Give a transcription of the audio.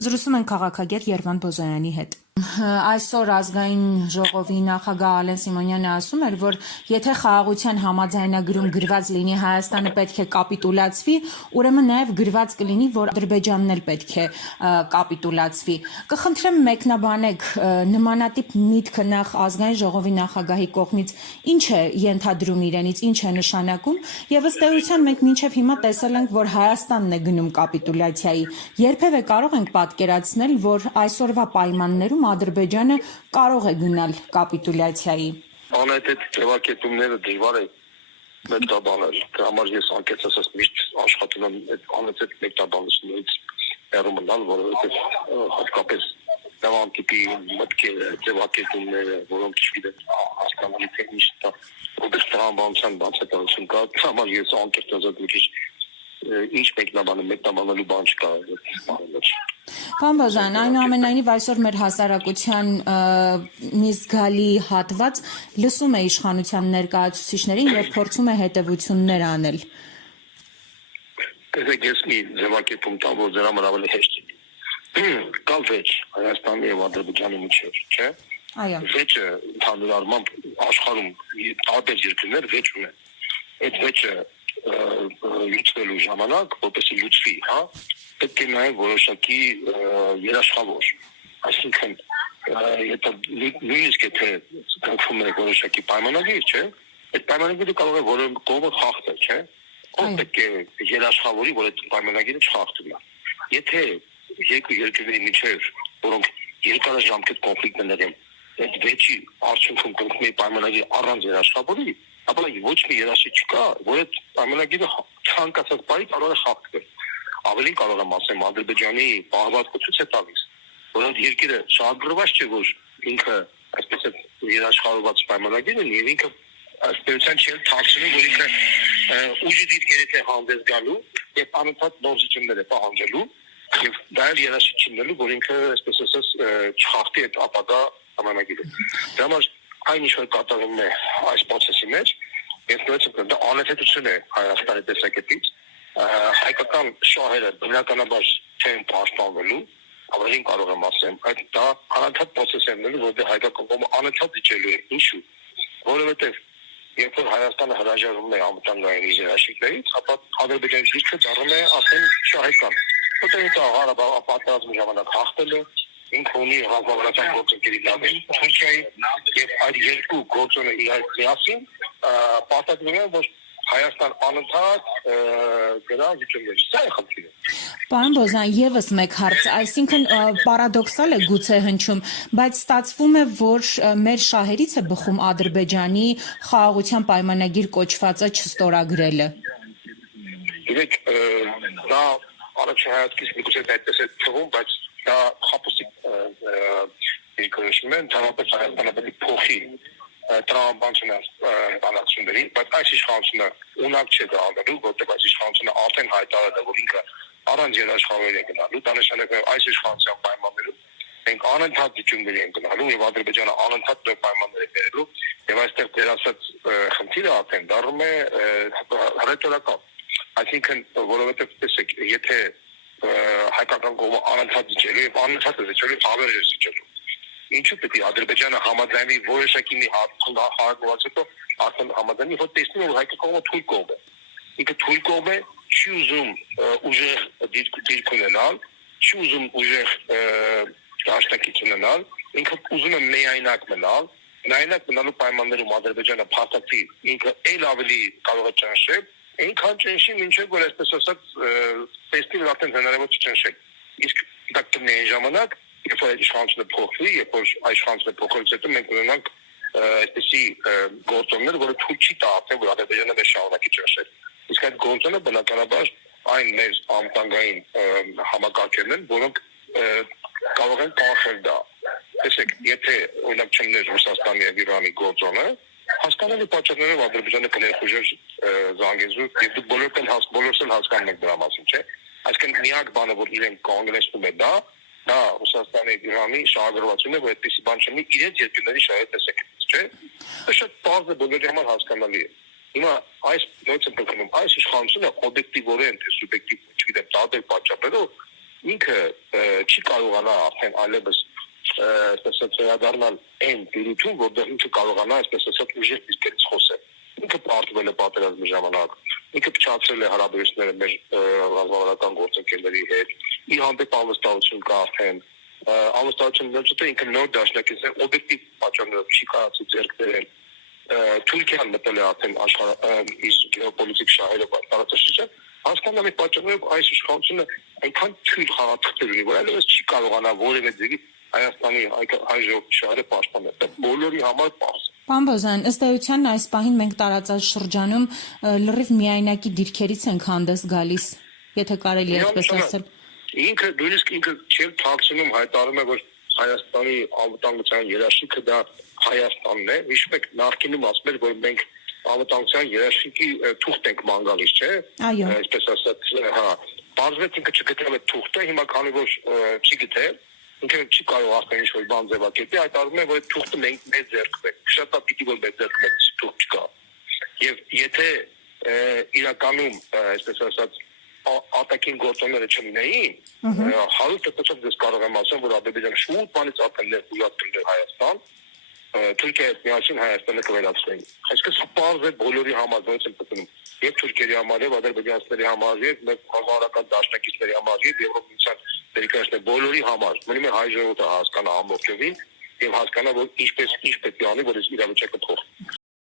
Զրուցում են քաղաքագետ Երվան Բոզոյանի հետ։ Այսօր ազգային ժողովի նախագահ Ալեն Սիմոնյանը ասում էր, որ եթե խաղաղության համաձայնագրում գրված լինի Հայաստանը պետք է կապիտուլացվի, ուրեմն նաև գրված կլինի, որ Ադրբեջանն էլ պետք է կապիտուլացվի։ Կխնդրեմ մեկնաբանեք նմանատիպ միտքը նախ ազգային ժողովի նախագահի կողմից ինչ է ենթադրում իրենից, ինչ է նշանակում, եւ ըստ էության մենք մինչեւ հիմա տեսել ենք, որ Հայաստանն է գնում կապիտուլյացիայի։ Երբևէ կարող ենք պատկերացնել, որ այսօրվա պայմաններում Ադրբեջանը կարող է գնալ կապիտուլյացիայի։ Անհետ ձևակերպումները դժվար է մեկնաբանել։ Դրա համար ես անկեղծած միշտ աշխատում եմ այդ անհետ մեկնաբանությունից հեռու մնալ, որովհետև հատկապես նման տիպի մտքերը, ձևակերպումները, որոնք չգիտեմ հասկանալի թե ինչ դա որպես տրամաբանության բացատրություն կա, դրա համար ես անկեղծած մի քիչ ինչ մեկնաբանելու բան չկա այդպես։ Պարոն Բոզոյան, այնուամենայնիվ այսօր մեր հասարակության մի զգալի հատված լսում է իշխանության ներկայացուցիչներին եւ փորձում է հետեւություններ անել։ Տեսեք, ես մի ձևակերպում տամ, որ դրա համար ավելի հեշտ է։ Կա վեճ Հայաստանի եւ Ադրբեջանի միջեւ, չէ՞։ Այո։ Վեճը ընդհանուր առմամբ աշխարհում տարբեր երկրներ վեճ ունեն։ Այդ վեճը լուծվելու ժամանակ, որպեսզի լուծվի, հա, պետք է նաև որոշակի երաշխավոր, այսինքն եթե նույնիսկ եթե կնքվում է որոշակի պայմանագիր, չէ, այդ պայմանագիրը կարող է որևէ կողմը խախտել, չէ, ով պետք է երաշխավորի, որ այդ պայմանագիրը չխախտվի։ Եթե երկու երկրների միջև, որոնք երկարաժամկետ կոնֆլիկտներ են, այդ վեճի արդյունքում կնքվում է պայմանագիր առանց երաշխավորի, ապա ոչ մի երաշխիք չկա, որ այդ պայմանագիրը ցանկացած բանի կարող է խախտվել։ Ավելին կարող եմ ասեմ, Ադրբեջանի պահվածքությունից է տալիս, որոնց երկիրը շահագրգռված չէ, որ ինքը այսպես է երաշխավորված պայմանագիր ունի, եւ ինքը այսպեսության չէ թաքցնում, որ ինքը ուժի դիրքերից է հանդես գալու եւ անընդհատ նոր զիջումներ է պահանջելու եւ դա էլ երաշխիք չլինելու, որ ինքը այսպես ասած չխախտի այդ ապագա պայմանագիրը։ Դրա համար այն ինչ որ կատարվում է այս process-ի մեջ, ես նույնիսկ դա անհետություն է Հայաստանի տեսակետից, հայկական շահերը բնականաբար չեն պաշտպանվելու, ավելին կարող եմ ասեմ, այդ դա անընդհատ process է լինելու, որտեղ հայկական կողմը անընդհատ իջելու է, ինչու՞, որովհետև երբ որ Հայաստանը հրաժարվում է անվտանգային երաշխիքներից, ապա Ադրբեջանի դիրքը դառնում է ասեմ շահեկան, որտեղ դա Ղարաբաղի պատերազմի ժամանակ հաղթել է, ինքը ունի ռազմավարական գործընկերի դավին Թուրքիայի եւ այդ երկու գործոնը իրար միասին պարտադրում են, որ Հայաստան անընդհատ գնա զիջումների։ Սա է խնդիրը։ Պարոն Բոզոյան, եւս մեկ հարց, այսինքն պարադոքսալ է գուցե հնչում, բայց ստացվում է, որ մեր շահերից է բխում Ադրբեջանի խաղաղության պայմանագիր կոչվածը չստորագրելը։ Գիտեք, դա առաջին հայացքից միգուցե այդպես է թվում, բայց դա խապուսի երկրորդ ընդհանրապես Հայաստանը պետք է փոխի տրամաբանության բանակցությունների, բայց այս իշխանությունը ունակ չէ դա անելու, որտեղ այս իշխանությունը արդեն հայտարարել է, որ ինքը առանց երաշխավորի է գնալու, դա նշանակում է այս իշխանության պայմաններում մենք անընդհատ դիճումներ ենք գնալու եւ Ադրբեջանը անընդհատ նոր պայմաններ է բերելու եւ այստեղ դերասած խնդիրը արդեն դառնում է հռետորական, այսինքն որովհետեւ տեսեք, եթե հայկական կողմը անընդհատ դիճելու եւ անընդհատ դիճելու հավերժ դիճելու ինչու պետք է Ադրբեջանը համաձայնի որոշակի մի հարաբերությունից հետո արդեն համաձայնի, որ տեսնում է, որ հայկական կողմը թույլ կողմ է։ Ինքը թույլ կողմ է, չի ուզում ուժեղ դիրք ունենալ, չի ուզում ուժեղ դաշնակից ունենալ, ինքը ուզում է միայնակ մնալ, միայնակ մնալու պայմաններում Ադրբեջանը փաստացի ինքը ել ավելի կարող է ճնշել, այնքան ճնշի, մինչև որ այսպես ասած տեսնի, որ արդեն հնարավոր չի ճնշել։ Իսկ դա կլինի այն ժամանակ, երբ որ իշխանությունը փոխվի, երբ որ այս իշխանությունը փոխվելուց հետո մենք ունենանք այդպիսի գործոններ, որը թույլ չի տա, որ Ադրբեջանը մեր շարունակի ճնշել։ Իսկ այդ գործոնը բնականաբար այն մեր անվտանգային համակարգերն են, որոնք կարող են կանխել դա։ Տեսեք, եթե օրինակ չլիներ Ռուսաստանի եւ Իրանի գործոնը, հասկանալի պատճառներով Ադրբեջանը կներխուժեր Զանգեզուր եւ դուք բոլորս էլ հասկանում եք դրա մասին, չէ՞։ Այսինքն միակ բանը, որ իրենք կանգնեցնում է դա Ռուսաստանի եւ Իրանի շահագրգռվածությունն է, որ այդպեսի բան չլինի իրենց երկրների շահերի տեսակետից, չէ՞։ Դա շատ բարձ է, բոլորի համար հասկանալի է։ Հիմա այս նույնիսկ այս իշխանությունը օբյեկտիվորեն թե սուբյեկտիվ, չգիտեմ, տարբեր պատճառներով ինքը չի կարողանա արդեն այլևս այսպես վերադառնալ այն դիրություն, որտեղ ինքը կարողանա այսպես ասած ուժեղ դիրքերից խոսել։ Ինքը պարտվել է պատերազմի ժամանակ, ինքը փչացրել է հարաբերությունները մեր ռազմավարական գործընկերների հետ, իր հանդեպ անվստահություն կա արդեն, անվստահությունն չէ, ինքը նոր դաշնակից է, օբյեկտիվ պատճառներով չի կարողացել ձեռք բերել։ Թուրքիան մտել է արդեն իր գեոպոլիտիկ շահերով տարածաշրջան, հասկանալի պատճառներով այս իշխանությունը այնքան թույլ խաղացել ունի, որ այլևս չի կարողանա որևէ ձևի Հայաստանի հայ ժողովրդի շահերը պաշտպանել։ Բոլորի համար պարզ է։ Պարոն Բոզյան, ըստ էության այս պահին մենք տարածաշրջանում լրիվ միայնակի դիրքերից ենք հանդես գալիս, եթե կարելի է այդպես ասել։ Ինքը նույնիսկ ինքը չել թաքցնում հայտարարում է, որ Հայաստանի անվտանգության երաշխիքը դա Հայաստանն է։ Հիշում եք, նախկինում ասում էր, որ մենք անվտանգության երաշխիքի թուղթ ենք ման գալիս, չէ՞։ Այո։ Այսպես ասած, հա, բարձրացած ինքը չգտել է թուղթը, հիմա քանի որ չի գտել, ինքը չի կարող ասել ինչ-որ բան ձևակերպի, հայտարարում է, որ այդ թուղթը մենք մեծ ձեռքում ենք։ Շատ է պիտի որ մեծ ձեռքում է թուղթ չկա։ Եվ եթե իրականում, այսպես ասած, ատակին գործոնները չլինեին, 100% դες կարող եմ ասել, որ Ադրբեջանը շուտ բանից արդեն ներկայացել կլիներ Հայաստան, Թուրքիայի հետ միասին Հայաստանը կվերացնեին։ Այսինքն սա պարզ է բոլորի համար, ոնց եմ պատմում, եւ թուրքերի համար, եւ ադրբեջանցիների համար, եւ մեր ռազմավարական դաշնակիցների համար, եւ Եվրոպական ներկայացնե բոլորի համար։ Մնում է հայ ժողովուրդը հասկանա ամբողջովին եւ հասկանա, որ ինչպես ինչ պետք է անի, որ այս իրավիճակը փոխվի։